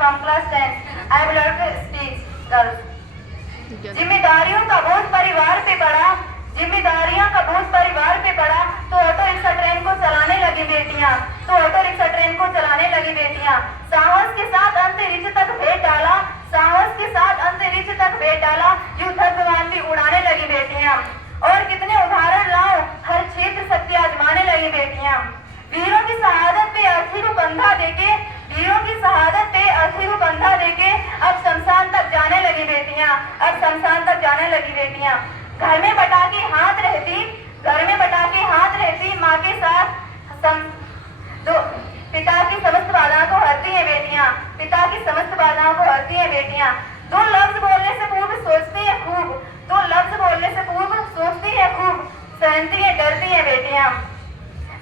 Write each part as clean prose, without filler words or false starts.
from class 10. I will learn to speak. Girls. जिम्मेदारियों का बोझ परिवार पे पड़ा, जिम्मेदारियों का बोझ परिवार पे पड़ा, तो ऑटो रिक्शा ट्रेन को चलाने लगी बेटियां, तो ऑटो रिक्शा ट्रेन को चलाने लगी बेटियां। साहस के साथ अंतरिक्ष तक भेद डाला, साहस के साथ अंतरिक्ष तक भेद डाला, यूं धर्मवान भी उड़ाने लगी बेटियां। और कितने उदाहरण लाओ, हर क्षेत्र सत्य आजमाने लगी बेटियां। वीरों की शहादत पे अर्थी को कंधा देके, वीरों की शहादत पे अर्थी को कंधा देके अब शमशान तक जाने लगी बेटियां, अब शमशान तक जाने लगी बेटियां। घर में पटाखे हाथ रहती, घर में पटाखे हाथ रहती, माँ के साथ पिता की समस्त बाधाओं को हरती है बेटियां, पिता की समस्त बाधाओं को हरती है बेटियां। दो लफ्ज बोलने से पूर्व सोचती है खूब, दो लफ्ज बोलने से पूर्व सोचती है खूब, सहती है डरती है बेटियां।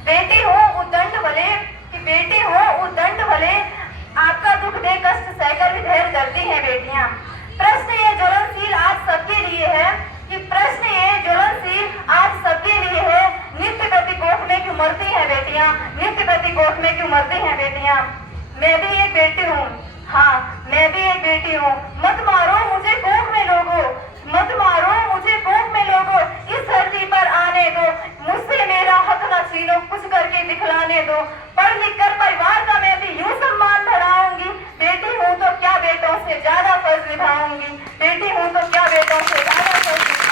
बेटी हो उद्दंड भले, कि बेटी हो उद्दंड भले, आपका दुख दे कष्ट सहकर भी धैर्य धरती है बेटियां। प्रश्न ये ज्वलनशील आज सबके लिए है, कि प्रश्न ये ज्वलनशील आज सबके लिए है, नित्य प्रति कोख में क्यों मरती है बेटियां, नित्य प्रति कोख में क्यों मरती है बेटियां। मैं भी एक बेटी हूँ, हाँ मैं भी एक बेटी हूँ, मत मारो मुझे कोख में लोगो, मत मारो मुझे कोख में लोगो, इस धरती पर आने दो, मुझसे मेरा हक न छीनो, कुछ करके दिखलाने दो। पढ़ लिख कर परिवार का मैं भी यूं सम्मान बढ़ाऊंगी, बेटी हूँ तो क्या बेटों से ज्यादा फर्ज निभाऊंगी, बेटी हूँ तो क्या बेटों से ज्यादा फर्ज निभाऊंगी।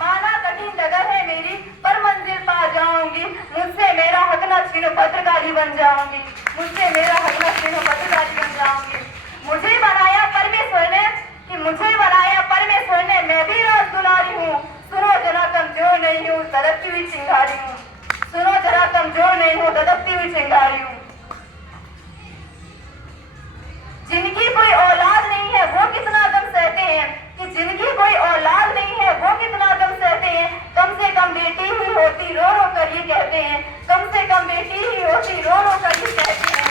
माना कठिन डगर है मेरी, पर मंजिल पा जाऊंगी, मुझसे मेरा हक न छीनो, पत्रकारी बन जाऊंगी, मुझसे मेरा हक न छीनो, पत्रकारी बन जाऊंगी। मुझे बनाया परमेश्वर ने, कि मुझे बनाया परमेश्वर ने, मैं भी राज दुलारी हूँ, सुनो जरा कमजोर नहीं हूँ, तड़पती हुई चिंगारी हूँ, सुनो जरा कमजोर नहीं हूँ, तड़पती हुई चिंगारी हूँ। जिनकी कोई औलाद नहीं है वो कितना गम सहते हैं, कि जिनकी कोई औलाद नहीं है वो कितना गम सहते हैं, कम से कम बेटी ही होती रो रो कर ये कहते हैं, कम से कम बेटी ही होती रो रो कर ये कहते हैं।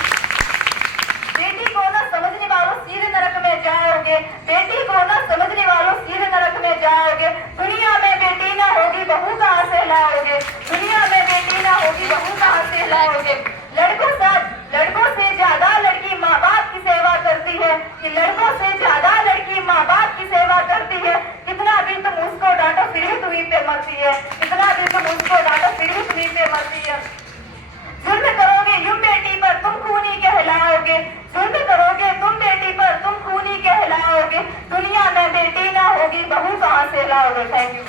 बेटी को न समझने वालों सीधे नरक में जाओगे, बेटी को न समझने वालों सीधे नरक में जाओगे। दुनिया में बेटी ना होगी बहू कहाँ से लाओगे, दुनिया में बेटी ना होगी बहू कहाँ से लाओगे। लड़कों से ज्यादा लड़की माँ बाप की सेवा करती है, कि लड़कों से ज्यादा लड़की माँ बाप की सेवा करती है। कितना भी तुम उसको डांटो फिर भी तुम्हीं पे मरती है, कितना भी तुम उसको डांटो फिर भी तुम्हीं पे मरती है। जुल्म करोगे यूं बेटी पर तुम खूनी कहलाओगे, जुल्म करोगे तुम बेटी पर तुम खूनी कहलाओगे। दुनिया में बेटी ना होगी बहू कहाँ से लाओगे। Thank you.